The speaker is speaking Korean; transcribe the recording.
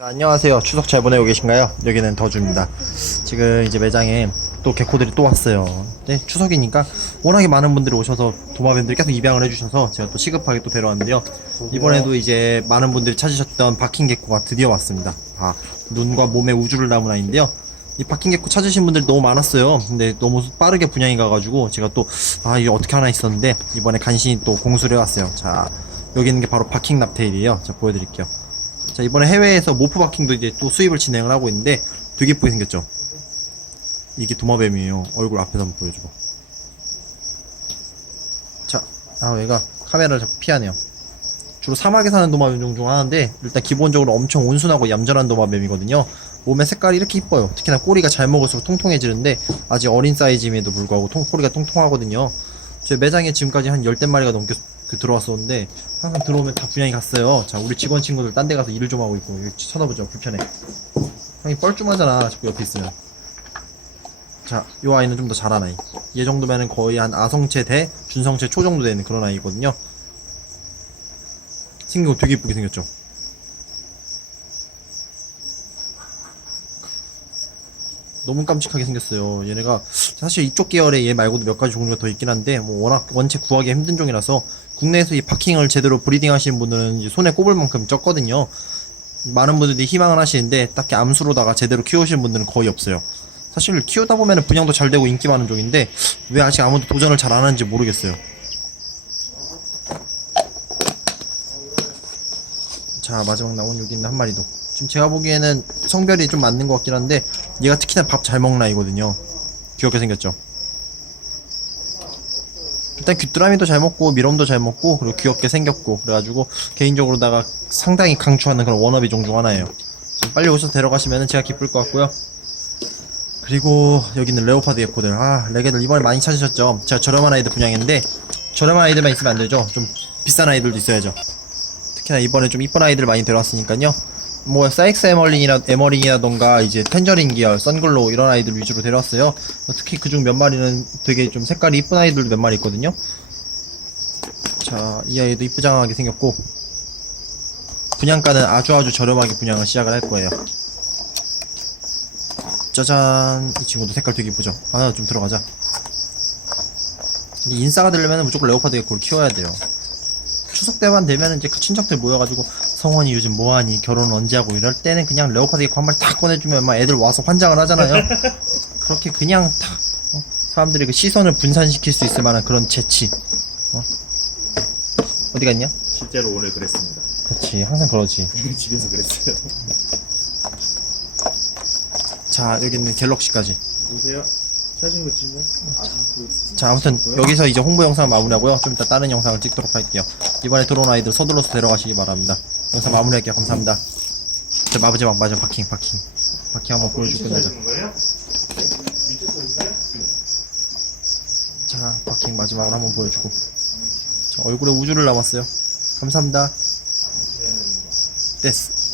안녕하세요. 추석 잘 보내고 계신가요? 여기는 더주입니다. 지금 이제 매장에 또 개코들이 또 왔어요. 네, 추석이니까 워낙에 많은 분들이 오셔서 도마뱀들이 계속 입양을 해주셔서 제가 또 시급하게 또 데려왔는데요. 이번에도 이제 많은 분들이 찾으셨던 바킹 개코가 드디어 왔습니다. 아, 눈과 몸에 우주를 담은 아이인데요. 이 바킹 개코 찾으신 분들이 너무 많았어요. 근데 너무 빠르게 분양이 가가지고 제가 또, 아, 이거 어떻게 하나 있었는데 이번에 간신히 또 공수를 해왔어요. 자, 여기 있는 게 바로 바킹 납테일이에요. 자, 보여드릴게요. 자 이번에 해외에서 모프 바킹도 이제 또 수입을 진행을 하고 있는데 되게 예쁘게 생겼죠? 이게 도마뱀이에요. 얼굴 앞에서 한번 보여줘봐 자아 얘가 카메라를 자꾸 피하네요. 주로 사막에 사는 도마뱀 중 하나인데 일단 기본적으로 엄청 온순하고 얌전한 도마뱀이거든요. 몸의 색깔이 이렇게 이뻐요. 특히나 꼬리가 잘 먹을수록 통통해지는데 아직 어린 사이즈임에도 불구하고 통, 꼬리가 통통하거든요. 제 매장에 지금까지 한 열댓 마리가 넘게 그 들어왔었는데 항상 들어오면 다 분양이 갔어요. 자, 우리 직원 친구들 딴 데 가서 일을 좀 하고 있고 여기 쳐다보죠. 불편해. 형이 뻘쭘하잖아. 자꾸 옆에 있으면. 자, 요 아이는 좀 더 잘한 아이. 얘 정도면은 거의 한 아성체 대 준성체 초 정도 되는 그런 아이거든요. 생긴 거 되게 이쁘게 생겼죠. 너무 깜찍하게 생겼어요. 얘네가 사실 이쪽 계열에 얘 말고도 몇 가지 종류가 더 있긴 한데 뭐 워낙 원체 구하기 힘든 종이라서 국내에서 이 파킹을 제대로 브리딩 하시는 분들은 손에 꼽을 만큼 적거든요. 많은 분들이 희망을 하시는데 딱히 암수로다가 제대로 키우시는 분들은 거의 없어요. 사실 키우다 보면 분양도 잘 되고 인기 많은 종인데 왜 아직 아무도 도전을 잘 안 하는지 모르겠어요. 자 마지막 나온 여기 있는 한 마리도 지금 제가 보기에는 성별이 좀 맞는 것 같긴 한데 얘가 특히나 밥 잘 먹는 아이거든요. 귀엽게 생겼죠. 일단 귀뚜라미도 잘 먹고 미럼도 잘 먹고 그리고 귀엽게 생겼고 그래가지고 개인적으로다가 상당히 강추하는 그런 워너비 종 중 하나예요. 좀 빨리 오셔서 데려가시면 제가 기쁠 것 같고요. 그리고 여기 있는 레오파드 예코들 아 레게들 이번에 많이 찾으셨죠? 제가 저렴한 아이들 분양했는데 저렴한 아이들만 있으면 안 되죠. 좀 비싼 아이들도 있어야죠. 특히나 이번에 좀 이쁜 아이들 많이 데려왔으니까요. 뭐 사이엑스 에머링이나 에머링이라던가 이제 텐저린 기어, 선글로 이런 아이들 위주로 데려왔어요. 특히 그중 몇 마리는 되게 좀 색깔이 이쁜 아이들도 몇 마리 있거든요. 자, 이 아이도 이쁘장하게 생겼고 분양가는 아주 아주 저렴하게 분양을 시작을 할 거예요. 짜잔, 이 친구도 색깔 되게 이쁘죠. 하나 좀 들어가자. 이 인싸가 되려면 무조건 레오파드 개코를 키워야 돼요. 추석 때만 되면 이제 그 친척들 모여가지고 성원이 요즘 뭐하니 결혼 언제 하고 이럴 때는 그냥 레오파드 개코 한 마리 딱 꺼내주면 막 애들 와서 환장을 하잖아요. 그렇게 그냥 다 어? 사람들이 그 시선을 분산시킬 수 있을 만한 그런 재치. 어? 어디 갔냐? 실제로 오늘 그랬습니다. 그렇지 항상 그러지. 집에서 그랬어요. 자 여기 있는 갤럭시까지. 보세요. 거? 자 아무튼 여기서 이제 홍보 영상 마무리하고요. 좀 이따 다른 영상을 찍도록 할게요. 이번에 들어온 아이들 서둘러서 데려가시기 바랍니다. 영상 마무리할게요. 감사합니다. 저 마지막 마지막 파킹 파킹 파킹 한번 보여주고 끝내자. 자, 파킹 마지막으로 한번 보여주고. 저 얼굴에 우주를 남았어요. 감사합니다. 됐어.